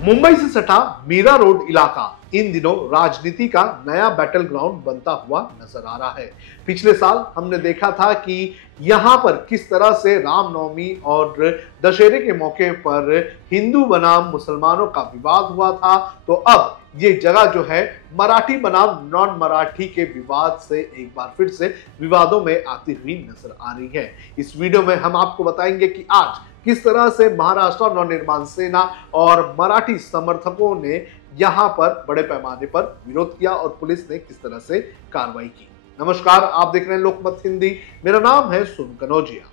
मुंबई से सटा मीरा रोड इलाका इन दिनों राजनीति का नया बैटल ग्राउंड बनता हुआ नजर आ रहा है। पिछले साल हमने देखा था कि यहां पर किस तरह से रामनवमी और दशहरे के मौके पर हिंदू बनाम मुसलमानों का विवाद हुआ था, तो अब ये जगह जो है मराठी बनाम नॉन मराठी के विवाद से एक बार फिर से विवादों में आती हुई नजर आ रही है। इस वीडियो में हम आपको बताएंगे कि आज किस तरह से महाराष्ट्र नवनिर्माण सेना और मराठी समर्थकों ने यहां पर बड़े पैमाने पर विरोध किया और पुलिस ने किस तरह से कार्रवाई की। नमस्कार, आप देख रहे हैं लोकमत हिंदी। मेरा नाम है सुन कनौजिया।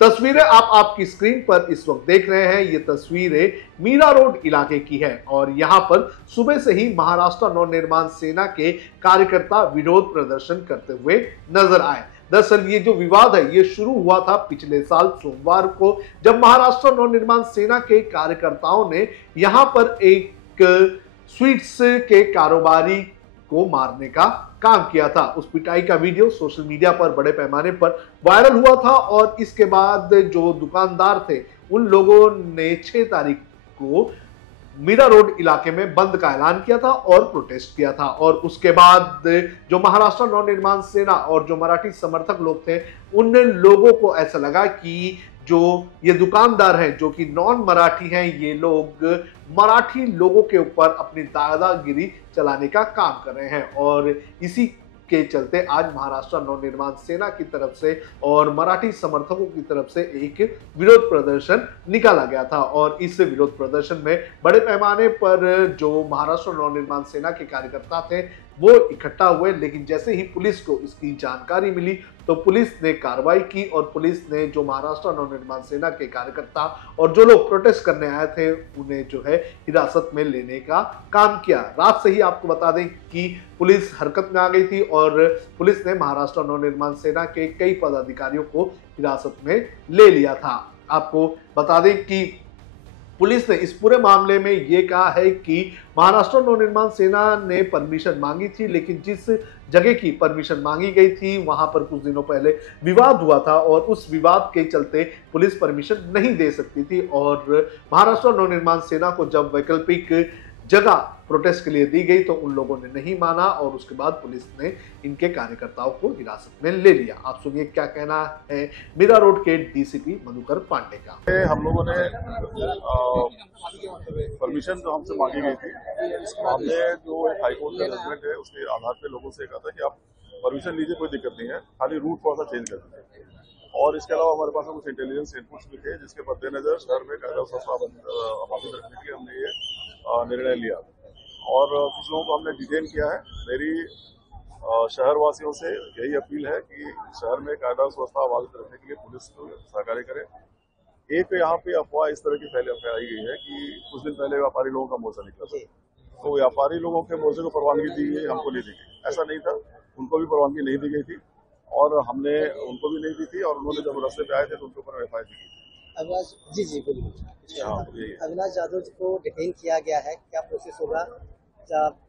तस्वीरें आप आपकी स्क्रीन पर इस वक्त देख रहे हैं। ये तस्वीरें मीरा रोड इलाके की है और यहां पर सुबह से ही महाराष्ट्र नवनिर्माण सेना के कार्यकर्ता विरोध प्रदर्शन करते हुए नजर आए। दरअसल ये जो विवाद है ये शुरू हुआ था पिछले साल सोमवार को, जब महाराष्ट्र नवनिर्माण सेना के कार्यकर्ताओं ने यहां पर एक स्वीट्स के कारोबारी को मारने का काम किया था। उस पिटाई का वीडियो सोशल मीडिया पर बड़े पैमाने पर वायरल हुआ था और इसके बाद जो दुकानदार थे उन लोगों ने 6 तारीख को मीरा रोड इलाके में बंद का ऐलान किया था और प्रोटेस्ट किया था। और उसके बाद जो महाराष्ट्र नवनिर्माण सेना और जो मराठी समर्थक लोग थे उन लोगों को ऐसा लगा कि जो ये दुकानदार हैं जो कि नॉन मराठी हैं, ये लोग मराठी लोगों के ऊपर अपनी दादागिरी चलाने का काम कर रहे हैं। और इसी के चलते आज महाराष्ट्र नवनिर्माण सेना की तरफ से और मराठी समर्थकों की तरफ से एक विरोध प्रदर्शन निकाला गया था। और इस विरोध प्रदर्शन में बड़े पैमाने पर जो महाराष्ट्र नवनिर्माण सेना के कार्यकर्ता थे वो इकट्ठा हुए, लेकिन जैसे ही पुलिस को इसकी जानकारी मिली तो पुलिस ने कार्रवाई की और पुलिस ने जो महाराष्ट्र नवनिर्माण सेना के कार्यकर्ता और जो लोग प्रोटेस्ट करने आए थे उन्हें जो है हिरासत में लेने का काम किया। रात से ही आपको बता दें कि पुलिस हरकत में आ गई थी और पुलिस ने महाराष्ट्र नवनिर्माण सेना के कई पदाधिकारियों को हिरासत में ले लिया था। आपको बता दें कि पुलिस ने इस पूरे मामले में ये कहा है कि महाराष्ट्र नवनिर्माण सेना ने परमिशन मांगी थी, लेकिन जिस जगह की परमिशन मांगी गई थी वहां पर कुछ दिनों पहले विवाद हुआ था और उस विवाद के चलते पुलिस परमिशन नहीं दे सकती थी। और महाराष्ट्र नवनिर्माण सेना को जब वैकल्पिक जगह प्रोटेस्ट के लिए दी गई तो उन लोगों ने नहीं माना और उसके बाद पुलिस ने इनके कार्यकर्ताओं को हिरासत में ले लिया। आप सुनिए क्या कहना है मीरा रोड के डीसीपी मधुकर पांडे का। हम लोगों ने परमिशन जो हमसे मांगी गई थी, हमने जो हाईकोर्ट का जजमेंट है उसके आधार पे लोगों से कहा था कि आप परमिशन लीजिए, कोई दिक्कत नहीं है, खाली रूट थोड़ा सा चेंज कर दीजिए। और इसके अलावा हमारे पास कुछ इंटेलिजेंस इनपुट्स भी थे जिसके मद्देनजर शहर में कायदा अमानत रखने के लिए हमने ये निर्णय लिया। और कुछ लोगों को हमने डिटेन किया है। मेरी शहरवासियों से यही अपील है कि शहर में कायदा व्यवस्था अमानत रखने के लिए पुलिस को सहकार्य करे। एक यहाँ पे अफवाह इस तरह की फैलाई गई है कि कुछ दिन पहले व्यापारी लोगों का मोर्चा निकला था, तो व्यापारी लोगों के मोर्चे को परवानगी दी गई, हमको नहीं दी गई। ऐसा नहीं था, उनको भी परवानगी नहीं दी गई थी और हमने उनको भी नहीं दी थी। और उन्होंने जब रास्ते पे आए थे तो उनके ऊपर एफआईआर दी थी। अविनाश जी बोलिए। अविनाश यादव जी को डिटेन किया गया है, क्या प्रोसेस होगा?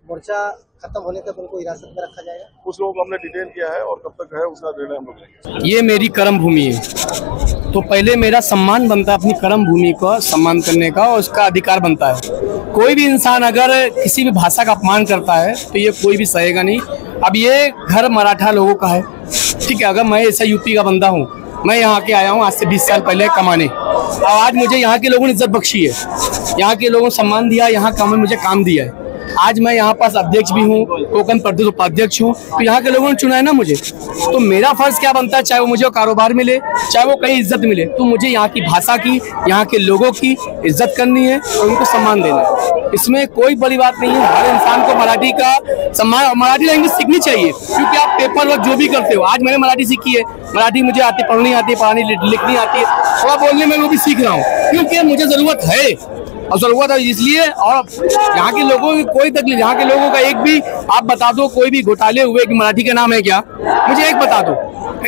मोर्चा खत्म होने तक उनको हिरासत में रखा जाएगा? कुछ लोगों को हमने डिटेन किया है और कब तक है उसका निर्णय हम लोग लेंगे। ये मेरी कर्म भूमि है, तो पहले मेरा सम्मान बनता है अपनी कर्म भूमि का सम्मान करने का, और उसका अधिकार बनता है। कोई भी इंसान अगर किसी भी भाषा का अपमान करता है तो ये कोई भी सहेगा नहीं। अब ये घर मराठा लोगों का है, ठीक है। अगर मैं ऐसा यूपी का बंदा हूँ, मैं यहाँ के आया हूँ आज से 20 साल पहले कमाने, और आज मुझे यहाँ के लोगों ने इज्जत बख्शी है, यहाँ के लोगों ने सम्मान दिया, यहाँ का मुझे काम दिया है। आज मैं यहाँ पास अध्यक्ष भी हूँ, टोकन प्रदेश उपाध्यक्ष हूँ, तो यहाँ के लोगों ने चुना है ना मुझे, तो मेरा फर्ज क्या बनता है, चाहे वो मुझे कारोबार मिले, चाहे वो कहीं इज्जत मिले, तो मुझे यहाँ की भाषा की, यहाँ के लोगों की इज्जत करनी है और उनको सम्मान देना है। इसमें कोई बड़ी बात नहीं है। हर इंसान को मराठी का सम्मान, मराठी लैंग्वेज सीखनी चाहिए, क्योंकि आप पेपर वर्क जो भी करते हो, आज मैंने मराठी सीखी है, मराठी मुझे आती, पढ़नी आती है, पढ़ानी लिखनी आती है, थोड़ा बोलने में वो भी सीख रहा हूँ, क्योंकि मुझे जरूरत है और जरूरत है इसलिए। और यहाँ के लोगों की कोई तकलीफ, यहाँ के लोगों का एक भी आप बता दो, कोई भी घोटाले हुए कि मराठी का नाम है क्या, मुझे एक बता दो,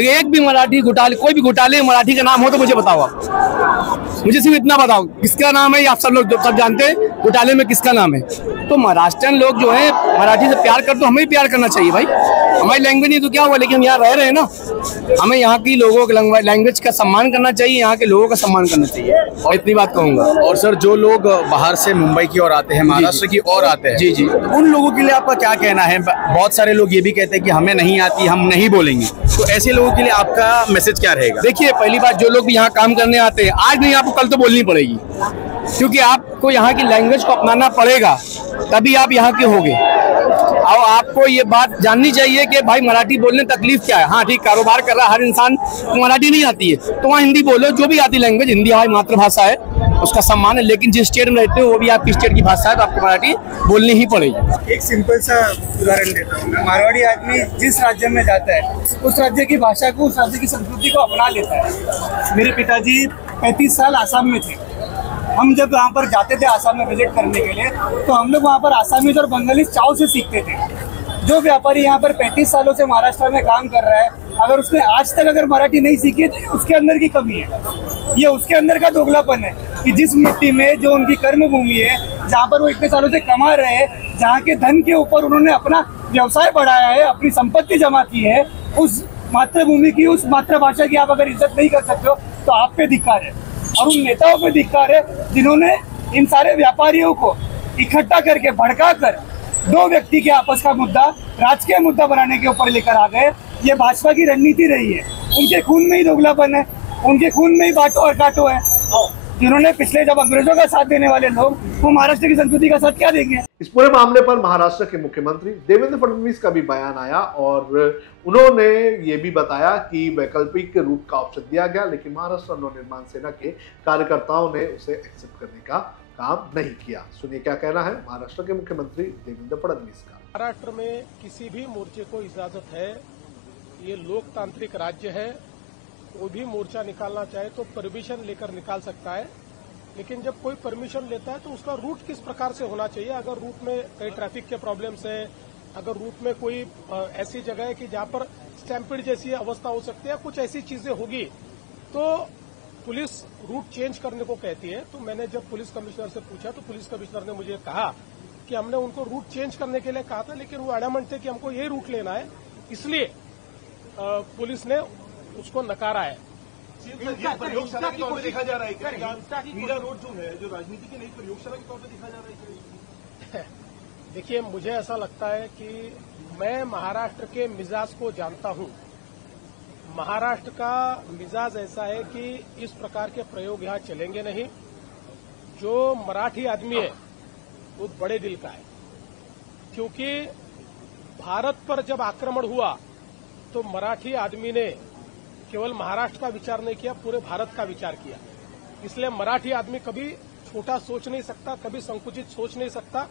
एक भी मराठी घोटाले, कोई भी घोटाले मराठी का नाम हो तो मुझे बताओ आप, मुझे सिर्फ इतना बताओ किसका नाम है, आप सब लोग सब जानते हैं, घोटाले में किसका नाम है? तो महाराष्ट्रियन लोग जो है मराठी से प्यार कर, तो हमें भी प्यार करना चाहिए भाई। हमारी लैंग्वेज नहीं तो क्या हुआ, लेकिन हम यहाँ रह रहे हैं ना, हमें यहाँ की लोगों के लैंग्वेज का सम्मान करना चाहिए, यहाँ के लोगों का सम्मान करना चाहिए, और इतनी बात कहूँगा। और सर, जो लोग बाहर से मुंबई की ओर आते हैं, महाराष्ट्र की ओर आते हैं, जी जी, उन लोगों के लिए आपका क्या कहना है? बहुत सारे लोग ये भी कहते हैं कि हमें नहीं आती, हम नहीं बोलेंगे, तो ऐसे लोगों के लिए आपका मैसेज क्या रहेगा? देखिए, पहली बात, जो लोग भी यहाँ काम करने आते हैं, आज नहीं आपको कल तो बोलनी पड़ेगी, क्योंकि आपको यहाँ की लैंग्वेज को अपनाना पड़ेगा, तभी आप यहाँ के होगे। और आपको ये बात जाननी चाहिए कि भाई मराठी बोलने तकलीफ क्या है। हाँ ठीक, कारोबार कर रहा है हर इंसान, मराठी नहीं आती है तो वहाँ हिंदी बोलो, जो भी आती लैंग्वेज, हिंदी हमारी मातृभाषा है, उसका सम्मान है, लेकिन जिस स्टेट में रहते हो वो भी आपकी स्टेट की भाषा है, तो आपको मराठी बोलनी ही पड़ेगी। एक सिंपल सा उदाहरण देता हूँ मैं। मारवाड़ी आदमी जिस राज्य में जाता है, उस राज्य की भाषा को, उस राज्य की संस्कृति को अपना लेता है। मेरे पिताजी 35 साल आसाम में थे। हम जब वहाँ पर जाते थे आसाम में विजिट करने के लिए, तो हम लोग वहाँ पर आसामीज और बंगाली चाव से सीखते थे। जो व्यापारी यहाँ पर 35 सालों से महाराष्ट्र में काम कर रहा है, अगर उसने आज तक अगर मराठी नहीं सीखी है, तो उसके अंदर की कमी है, ये उसके अंदर का दोगलापन है कि जिस मिट्टी में, जो उनकी कर्म भूमि है, जहाँ पर वो इतने सालों से कमा रहे हैं, जहाँ के धन के ऊपर उन्होंने अपना व्यवसाय बढ़ाया है, अपनी संपत्ति जमा की है, उस मातृभूमि की, उस मातृभाषा की आप अगर इज्जत नहीं कर सकते हो, तो आप पे धिक्कार है। और उन नेताओं पे धिक्कार है जिन्होंने इन सारे व्यापारियों को इकट्ठा करके, भड़का कर, दो व्यक्ति के आपस का मुद्दा राजकीय मुद्दा बनाने के ऊपर लेकर आ गए। ये भाजपा की रणनीति रही है। उनके खून में ही दोगलापन है, उनके खून में ही बांटो और काटो है। जिन्होंने पिछले, जब अंग्रेजों का साथ देने वाले लोग, वो महाराष्ट्र की संस्कृति का साथ क्या देंगे? इस पूरे मामले पर महाराष्ट्र के मुख्यमंत्री देवेंद्र फडणवीस का भी बयान आया और उन्होंने ये भी बताया कि वैकल्पिक रूट का ऑप्शन दिया गया, लेकिन महाराष्ट्र नवनिर्माण सेना के कार्यकर्ताओं ने उसे एक्सेप्ट करने का काम नहीं किया। सुनिए क्या कहना है महाराष्ट्र के मुख्यमंत्री देवेंद्र फडणवीस का। महाराष्ट्र में किसी भी मोर्चे को इजाजत है, ये लोकतांत्रिक राज्य है, कोई भी मोर्चा निकालना चाहे तो परमिशन लेकर निकाल सकता है, लेकिन जब कोई परमिशन लेता है तो उसका रूट किस प्रकार से होना चाहिए। अगर रूट में कई ट्रैफिक के प्रॉब्लम्स है, अगर रूट में कोई ऐसी जगह है कि जहां पर स्टैम्पिड जैसी अवस्था हो सकती है, कुछ ऐसी चीजें होगी, तो पुलिस रूट चेंज करने को कहती है। तो मैंने जब पुलिस कमिश्नर से पूछा तो पुलिस कमिश्नर ने मुझे कहा कि हमने उनको रूट चेंज करने के लिए कहा था, लेकिन वो एडamant थे कि हमको ये रूट लेना है, इसलिए पुलिस ने उसको नकारा है। प्रयोगशाला के तौर पे देखा जा रहा है क्या? मीरा रोड जो है, जो राजनीति के नई प्रयोगशाला के तौर पे देखा जा रहा है? देखिए, मुझे ऐसा लगता है कि मैं महाराष्ट्र के मिजाज को जानता हूं। महाराष्ट्र का मिजाज ऐसा है कि इस प्रकार के प्रयोग यहां चलेंगे नहीं। जो मराठी आदमी है वो बड़े दिल का है, क्योंकि भारत पर जब आक्रमण हुआ तो मराठी आदमी ने केवल महाराष्ट्र का विचार नहीं किया, पूरे भारत का विचार किया। इसलिए मराठी आदमी कभी छोटा सोच नहीं सकता, कभी संकुचित सोच नहीं सकता,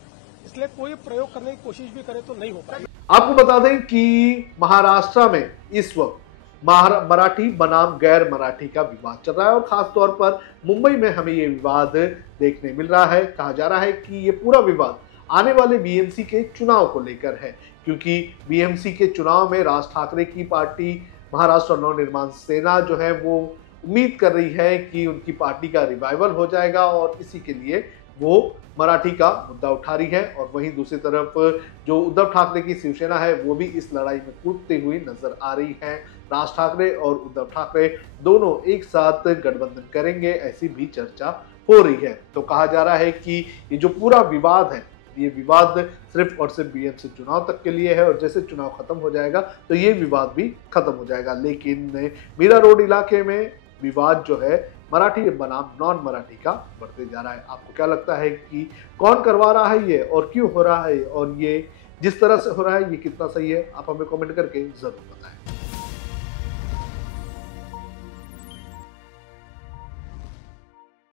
इसलिए कोई प्रयोग करने की कोशिश भी करे तो नहीं हो पाएगा। आपको बता दें कि महाराष्ट्र में इस वक्त मराठी बनाम गैर मराठी का विवाद चल रहा है और खास तौर पर मुंबई में हमें ये विवाद देखने मिल रहा है। कहा जा रहा है कि ये पूरा विवाद आने वाले बीएमसी के चुनाव को लेकर है, क्योंकि बीएमसी के चुनाव में राज ठाकरे की पार्टी महाराष्ट्र नवनिर्माण सेना जो है वो उम्मीद कर रही है कि उनकी पार्टी का रिवाइवल हो जाएगा और इसी के लिए वो मराठी का मुद्दा उठा रही है। और वहीं दूसरी तरफ जो उद्धव ठाकरे की शिवसेना है वो भी इस लड़ाई में कूदते हुए नजर आ रही है। राज ठाकरे और उद्धव ठाकरे दोनों एक साथ गठबंधन करेंगे, ऐसी भी चर्चा हो रही है। तो कहा जा रहा है कि ये जो पूरा विवाद है, ये विवाद सिर्फ और सिर्फ बीएमसी चुनाव तक के लिए है और जैसे चुनाव खत्म हो जाएगा तो ये विवाद भी खत्म हो जाएगा। लेकिन मीरा रोड इलाके में विवाद जो है मराठी बनाम नॉन मराठी का बढ़ते जा रहा है। आपको क्या लगता है कि कौन करवा रहा है ये और क्यों हो रहा है, और ये जिस तरह से हो रहा है ये कितना सही है? आप हमें कमेंट करके जरूर बताएं।